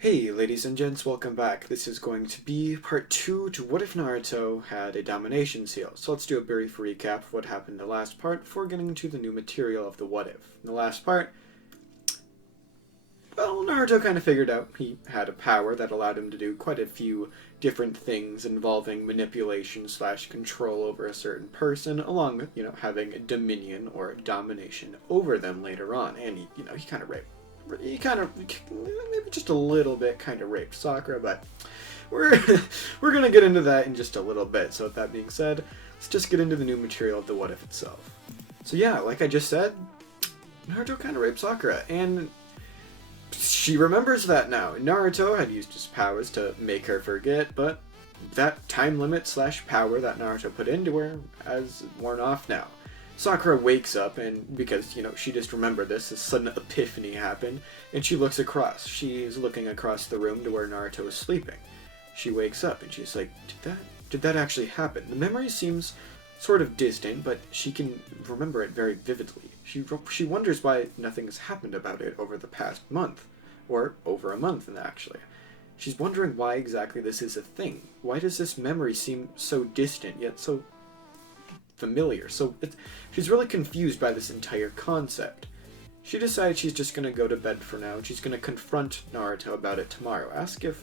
Hey ladies and gents, welcome back. This is going to be part 2 to What If Naruto Had a Domination Seal. So let's do a brief recap of what happened in the last part before getting into the new material of the What If. In the last part, well, Naruto kind of figured out he had a power that allowed him to do quite a few different things involving manipulation slash control over a certain person, along with, having dominion or domination over them later on. And he kind of maybe just a little bit kind of raped Sakura, but we're we're gonna get into that in just a little bit. So with that being said, let's just get into the new material of the What If itself. So yeah, like I just said, Naruto kind of raped Sakura, and she remembers that now. Naruto had used his powers to make her forget, but that time limit slash power that Naruto put into her has worn off now. Sakura wakes up, and because, she just remembered this sudden epiphany happened, and she looks across. She is looking across the room to where Naruto is sleeping. She wakes up, and she's like, did that actually happen? The memory seems sort of distant, but she can remember it very vividly. She wonders why nothing has happened about it over the past month, or over a month, actually. She's wondering why exactly this is a thing. Why does this memory seem so distant, yet so familiar? She's really confused by this entire concept. She decides she's just going to go to bed for now, and she's going to confront Naruto about it tomorrow. Ask if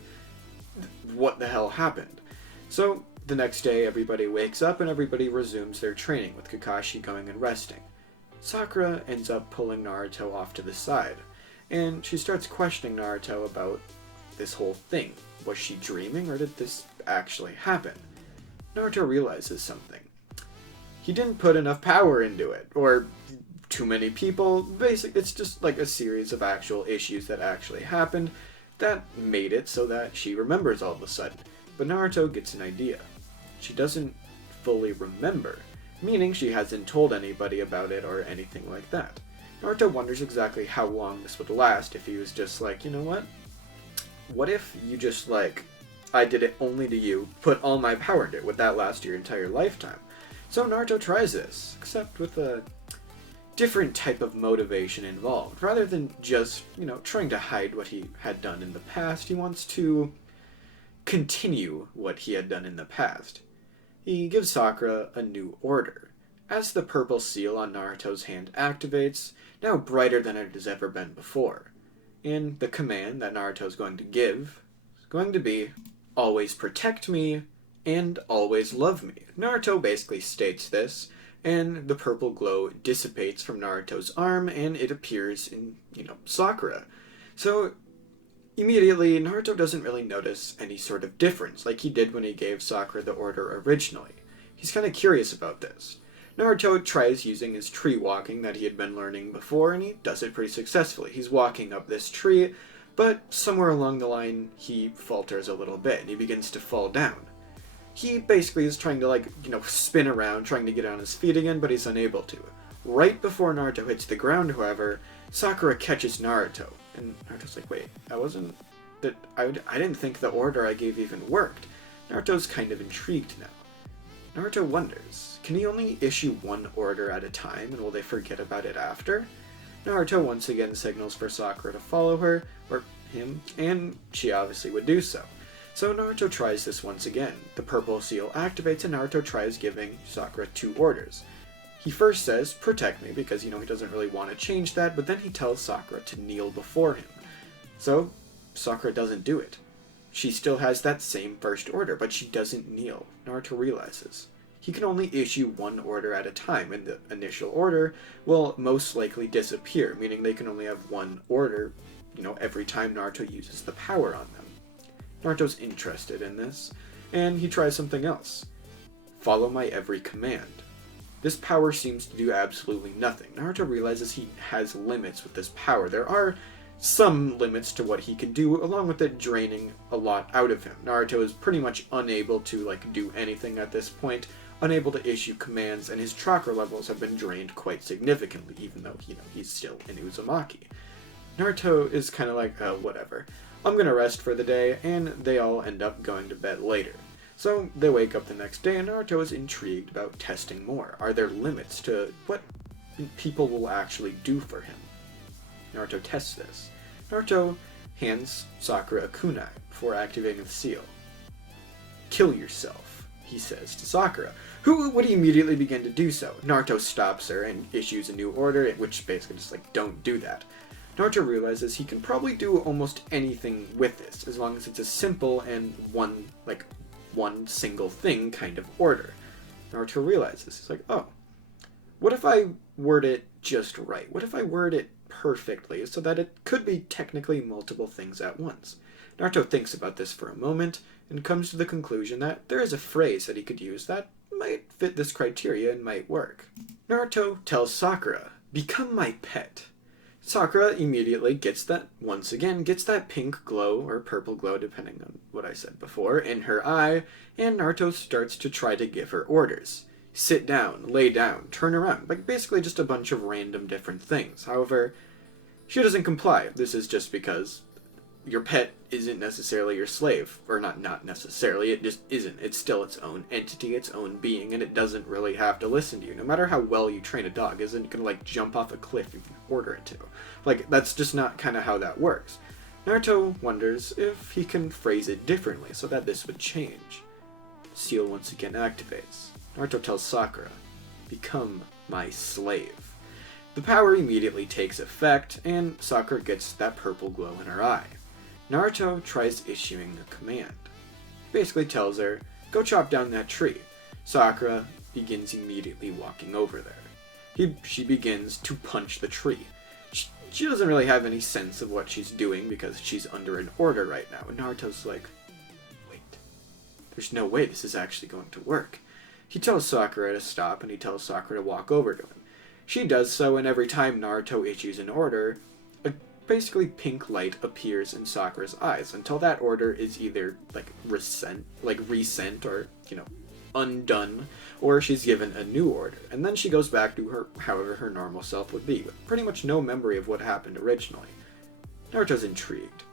what the hell happened. So the next day, everybody wakes up and everybody resumes their training, with Kakashi going and resting. Sakura ends up pulling Naruto off to the side, and she starts questioning Naruto about this whole thing. Was she dreaming, or did this actually happen? Naruto realizes something. He didn't put enough power into it, or too many people. Basically, it's just like a series of actual issues that actually happened that made it so that she remembers all of a sudden. But Naruto gets an idea. She doesn't fully remember, meaning she hasn't told anybody about it or anything like that. Naruto wonders exactly how long this would last if he was just like, you know what? What if you just I did it only to you, put all my power into it? Would that last your entire lifetime? So Naruto tries this, except with a different type of motivation involved. Rather than just, trying to hide what he had done in the past, he wants to continue what he had done in the past. He gives Sakura a new order. As the purple seal on Naruto's hand activates, now brighter than it has ever been before. And the command that Naruto's going to give is going to be, always protect me, and always love me. Naruto basically states this, and the purple glow dissipates from Naruto's arm, and it appears in, Sakura. So, immediately, Naruto doesn't really notice any sort of difference, like he did when he gave Sakura the order originally. He's kind of curious about this. Naruto tries using his tree walking that he had been learning before, and he does it pretty successfully. He's walking up this tree, but somewhere along the line, he falters a little bit, and he begins to fall down. He basically is trying to, spin around, trying to get on his feet again, but he's unable to. Right before Naruto hits the ground, however, Sakura catches Naruto. And Naruto's like, wait, I didn't think the order I gave even worked. Naruto's kind of intrigued now. Naruto wonders, can he only issue one order at a time, and will they forget about it after? Naruto once again signals for Sakura to follow her, or him, and she obviously would do so. So Naruto tries this once again. The purple seal activates and Naruto tries giving Sakura two orders. He first says, protect me, because, he doesn't really want to change that, but then he tells Sakura to kneel before him. So, Sakura doesn't do it. She still has that same first order, but she doesn't kneel. Naruto realizes. He can only issue one order at a time, and the initial order will most likely disappear, meaning they can only have one order, every time Naruto uses the power on them. Naruto's interested in this, and he tries something else. Follow my every command. This power seems to do absolutely nothing. Naruto realizes he has limits with this power. There are some limits to what he can do, along with it draining a lot out of him. Naruto is pretty much unable to, do anything at this point, unable to issue commands, and his chakra levels have been drained quite significantly, even though, he's still in Uzumaki. Naruto is kind of like, oh, whatever. I'm gonna rest for the day, and they all end up going to bed later. So they wake up the next day, and Naruto is intrigued about testing more. Are there limits to what people will actually do for him? Naruto tests this. Naruto hands Sakura a kunai before activating the seal. "Kill yourself," he says to Sakura, who would immediately begin to do so. Naruto stops her and issues a new order, which basically just like, don't do that. Naruto realizes he can probably do almost anything with this, as long as it's a simple and one single thing kind of order. Naruto realizes, he's like, oh, what if I word it just right? What if I word it perfectly so that it could be technically multiple things at once? Naruto thinks about this for a moment and comes to the conclusion that there is a phrase that he could use that might fit this criteria and might work. Naruto tells Sakura, "Become my pet." Sakura immediately gets that pink glow, or purple glow depending on what I said before, in her eye, and Naruto starts to try to give her orders. Sit down, lay down, turn around, like basically just a bunch of random different things. However, she doesn't comply. This is just because your pet isn't necessarily your slave, or not necessarily, it just isn't. It's still its own entity, its own being, and it doesn't really have to listen to you. No matter how well you train a dog, isn't gonna like jump off a cliff if you order it to. Like, that's just not kind of how that works. Naruto wonders if he can phrase it differently so that this would change. Seal once again activates. Naruto tells Sakura, "Become my slave." The power immediately takes effect, and Sakura gets that purple glow in her eye. Naruto tries issuing a command. He basically tells her, "Go chop down that tree." Sakura begins immediately walking over there. She begins to punch the tree. She doesn't really have any sense of what she's doing because she's under an order right now. And Naruto's like, wait, there's no way this is actually going to work. He tells Sakura to stop and he tells Sakura to walk over to him. She does so, and every time Naruto issues an order, a basically pink light appears in Sakura's eyes until that order is either resent or, undone, or she's given a new order, and then she goes back to however her normal self would be, with pretty much no memory of what happened originally. Naruto's intrigued.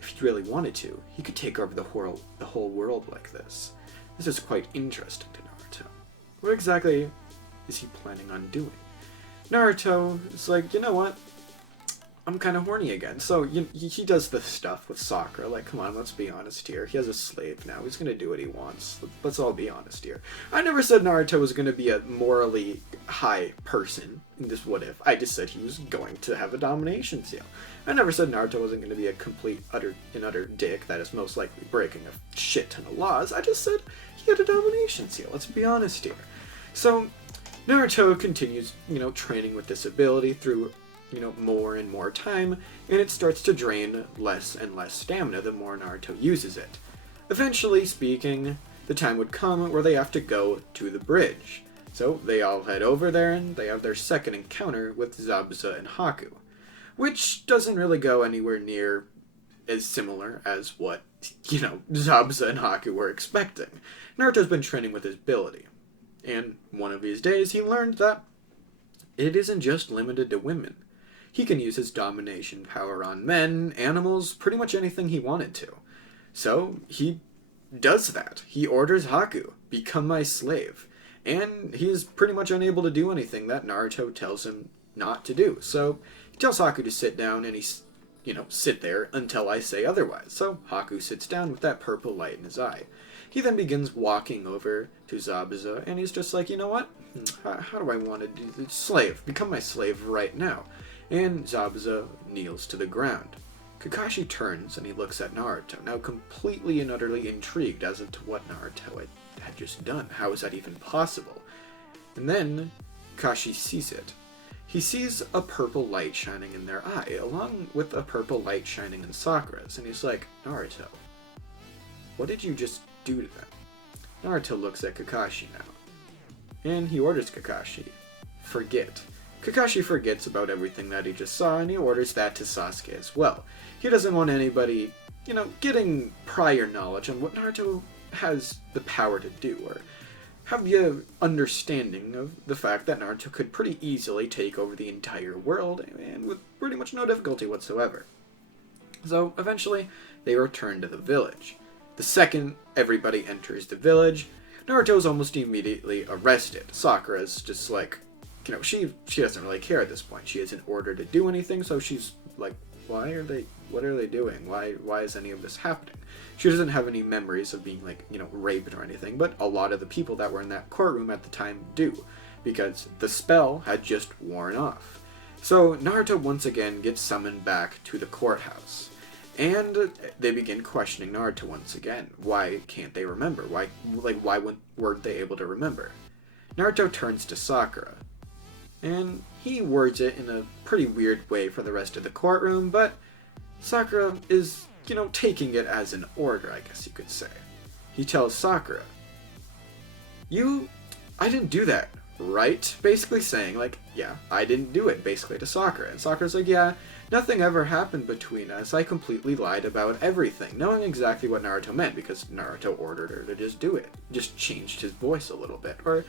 If he really wanted to, he could take over the whole world like this. This is quite interesting to Naruto. What exactly is he planning on doing? Naruto is like, you know what? I'm kind of horny again. So he does this stuff with Sakura. Like, come on, let's be honest here. He has a slave now. He's going to do what he wants. Let's all be honest here. I never said Naruto was going to be a morally high person in this what if. I just said he was going to have a domination seal. I never said Naruto wasn't going to be a complete, utter dick that is most likely breaking a shit ton of laws. I just said he had a domination seal. Let's be honest here. So Naruto continues, training with this ability through more and more time, and it starts to drain less and less stamina the more Naruto uses it. Eventually speaking, the time would come where they have to go to the bridge. So they all head over there and they have their second encounter with Zabuza and Haku, which doesn't really go anywhere near as similar as what, Zabuza and Haku were expecting. Naruto's been training with his ability, and one of these days he learned that it isn't just limited to women. He can use his domination power on men, animals, pretty much anything he wanted to. So he does that. He orders Haku, "Become my slave." And he is pretty much unable to do anything that Naruto tells him not to do. So he tells Haku to sit down and sit there until I say otherwise. So Haku sits down with that purple light in his eye. He then begins walking over to Zabuza and he's just like, you know what? How do I want to do this? Slave. Become my slave right now. And Zabuza kneels to the ground. Kakashi turns and he looks at Naruto, now completely and utterly intrigued as to what Naruto had just done. How is that even possible? And then Kakashi sees it. He sees a purple light shining in their eye, along with a purple light shining in Sakura's, and he's like, Naruto, what did you just do to them? Naruto looks at Kakashi now, and he orders Kakashi, forget. Kakashi forgets about everything that he just saw, and he orders that to Sasuke as well. He doesn't want anybody, getting prior knowledge on what Naruto has the power to do, or have the understanding of the fact that Naruto could pretty easily take over the entire world, and with pretty much no difficulty whatsoever. So, eventually, they return to the village. The second everybody enters the village, Naruto's almost immediately arrested. Sakura's just like, she doesn't really care at this point. She isn't ordered to do anything, so she's like, what are they doing? Why is any of this happening? She doesn't have any memories of being, like, raped or anything, but a lot of the people that were in that courtroom at the time do, because the spell had just worn off. So Naruto once again gets summoned back to the courthouse, and they begin questioning Naruto once again. Why can't they remember? Why weren't they able to remember? Naruto turns to Sakura, and he words it in a pretty weird way for the rest of the courtroom, but Sakura is, taking it as an order, I guess you could say. He tells Sakura, I didn't do that, right? Basically saying, like, yeah, I didn't do it, basically, to Sakura. And Sakura's like, yeah, nothing ever happened between us. I completely lied about everything, knowing exactly what Naruto meant, because Naruto ordered her to just do it. Just changed his voice a little bit, or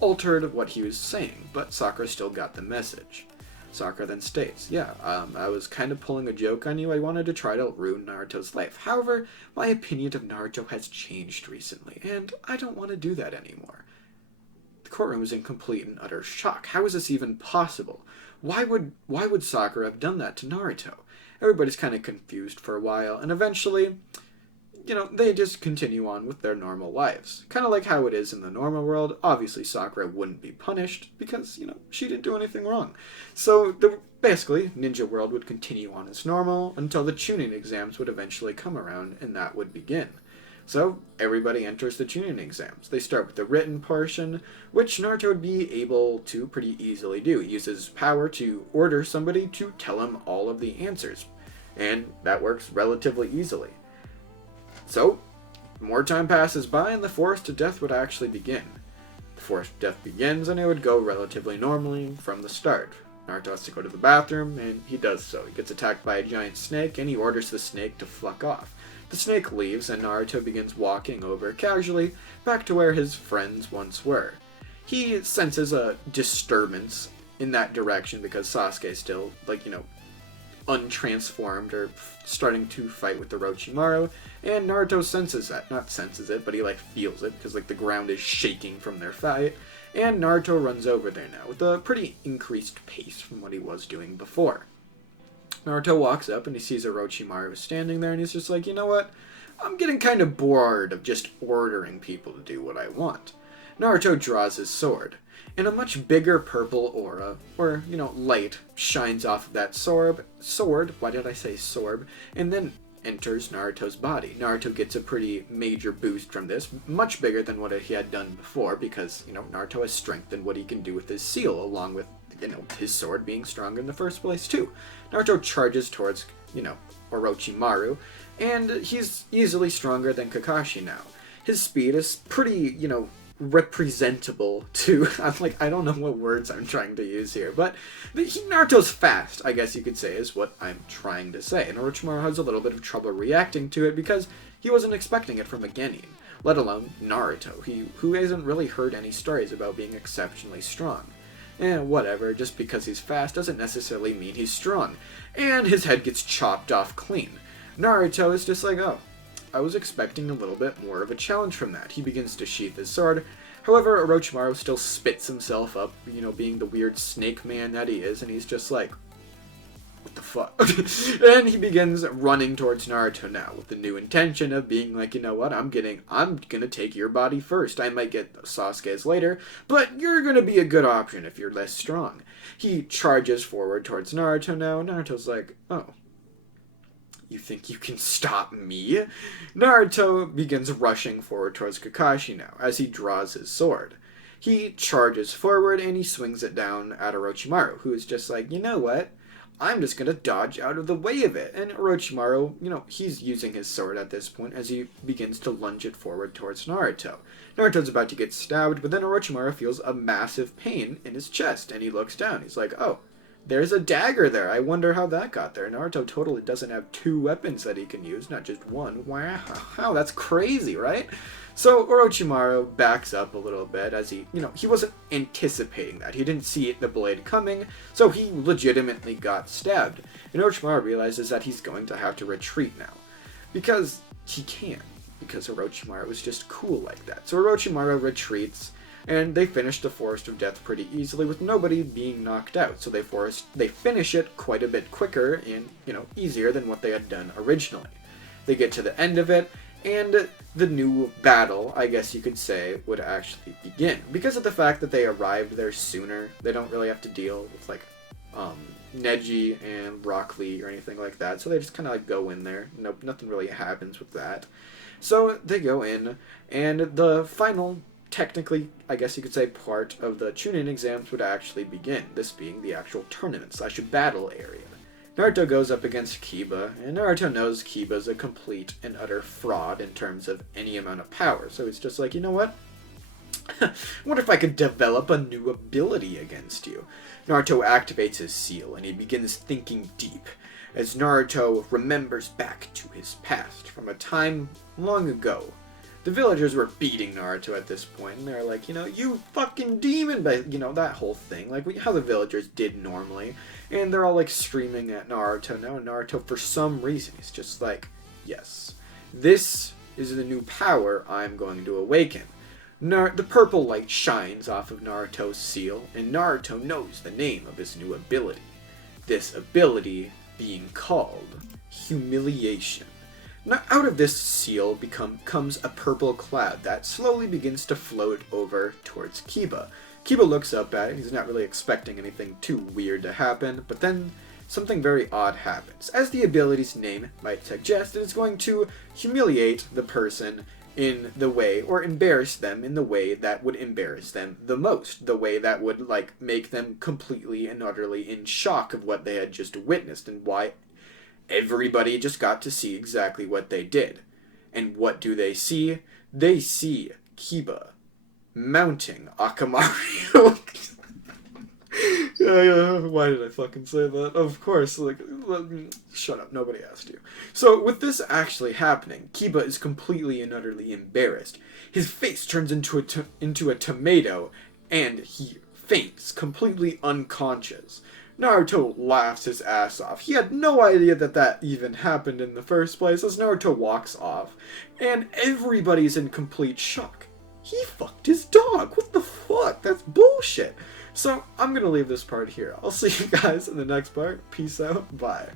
altered what he was saying, but Sakura still got the message. Sakura then states, yeah, I was kind of pulling a joke on you. I wanted to try to ruin Naruto's life. However, my opinion of Naruto has changed recently, and I don't want to do that anymore. The courtroom is in complete and utter shock. How is this even possible? Why would Sakura have done that to Naruto? Everybody's kind of confused for a while, and eventually, they just continue on with their normal lives. Kind of like how it is in the normal world. Obviously, Sakura wouldn't be punished because, she didn't do anything wrong. So, basically, Ninja World would continue on as normal until the Chunin exams would eventually come around, and that would begin. So, everybody enters the Chunin exams. They start with the written portion, which Naruto would be able to pretty easily do. He uses power to order somebody to tell him all of the answers, and that works relatively easily. So, more time passes by and the Forest of Death would actually begin. The Forest of Death begins and it would go relatively normally from the start. Naruto has to go to the bathroom, and he does so. He gets attacked by a giant snake, and he orders the snake to fuck off. The snake leaves, and Naruto begins walking over casually back to where his friends once were. He senses a disturbance in that direction because Sasuke's still, untransformed or starting to fight with the Orochimaru, and Naruto senses that. Not senses it, but he feels it because the ground is shaking from their fight, and Naruto runs over there now with a pretty increased pace from what he was doing before. Naruto walks up and he sees Orochimaru standing there, and he's just like, you know what? I'm getting kind of bored of just ordering people to do what I want. Naruto draws his sword, and a much bigger purple aura, or, light, shines off of that sword, why did I say sorb, and then enters Naruto's body. Naruto gets a pretty major boost from this, much bigger than what he had done before, because, Naruto has strengthened what he can do with his seal, along with, his sword being stronger in the first place, too. Naruto charges towards, Orochimaru, and he's easily stronger than Kakashi now. His speed is pretty, representable to, I don't know what words I'm trying to use here, but Naruto's fast, I guess you could say, is what I'm trying to say, and Orochimaru has a little bit of trouble reacting to it because he wasn't expecting it from a Genin, let alone Naruto, who hasn't really heard any stories about being exceptionally strong. Whatever, just because he's fast doesn't necessarily mean he's strong, and his head gets chopped off clean. Naruto is just like, oh, I was expecting a little bit more of a challenge from that. He begins to sheath his sword. However, Orochimaru still spits himself up, being the weird snake man that he is, and he's just like, what the fuck? And he begins running towards Naruto now with the new intention of being like, you know what, I'm gonna take your body first. I might get Sasuke's later, but you're gonna be a good option if you're less strong. He charges forward towards Naruto now, and Naruto's like, oh, you think you can stop me? Naruto begins rushing forward towards Kakashi now, as he draws his sword. He charges forward and he swings it down at Orochimaru, who is just like, you know what? I'm just gonna dodge out of the way of it. And Orochimaru, he's using his sword at this point as he begins to lunge it forward towards Naruto. Naruto's about to get stabbed, but then Orochimaru feels a massive pain in his chest, and he looks down. He's like, oh, there's a dagger there. I wonder how that got there. Naruto totally doesn't have 2 weapons that he can use, not just one. Wow, that's crazy, right? So Orochimaru backs up a little bit as he wasn't anticipating that. He didn't see the blade coming, so he legitimately got stabbed. And Orochimaru realizes that he's going to have to retreat now. Because he can. Because Orochimaru was just cool like that. So Orochimaru retreats. and they finish the Forest of Death pretty easily with nobody being knocked out. So they finish it quite a bit quicker and, easier than what they had done originally. They get to the end of it, and the new battle, I guess you could say, would actually begin. Because of the fact that they arrived there sooner, they don't really have to deal with, like, Neji and Rock Lee or anything like that, so they just kind of like go in there. Nope, nothing really happens with that. So they go in, and the final, technically, I guess you could say, part of the Chunin exams would actually begin, this being the actual tournament / battle area. Naruto goes up against Kiba, and Naruto knows Kiba's a complete and utter fraud in terms of any amount of power, so he's just like, you know what? What if I could develop a new ability against you? Naruto activates his seal, and he begins thinking deep, as Naruto remembers back to his past, from a time long ago. The villagers were beating Naruto at this point, and they're like, you fucking demon, but, that whole thing, like how the villagers did normally, and they're all, like, screaming at Naruto now, and Naruto, for some reason, is just like, yes, this is the new power I'm going to awaken. The purple light shines off of Naruto's seal, and Naruto knows the name of his new ability. This ability being called Humiliation. Now, out of this seal comes a purple cloud that slowly begins to float over towards Kiba. Kiba looks up at it. He's not really expecting anything too weird to happen, but then something very odd happens. As the ability's name might suggest, it is going to humiliate the person in the way, or embarrass them in the way that would embarrass them the most. The way that would, like, make them completely and utterly in shock of what they had just witnessed, and why everybody just got to see exactly what they did. And what do they see? They see Kiba mounting Akamaru. Why did I fucking say that? Of course, shut up, nobody asked you. So, with this actually happening, Kiba is completely and utterly embarrassed. His face turns into a tomato, and he faints, completely unconscious. Naruto laughs his ass off. He had no idea that even happened in the first place, as Naruto walks off, and everybody's in complete shock. He fucked his dog! What the fuck? That's bullshit! So, I'm gonna leave this part here. I'll see you guys in the next part. Peace out. Bye.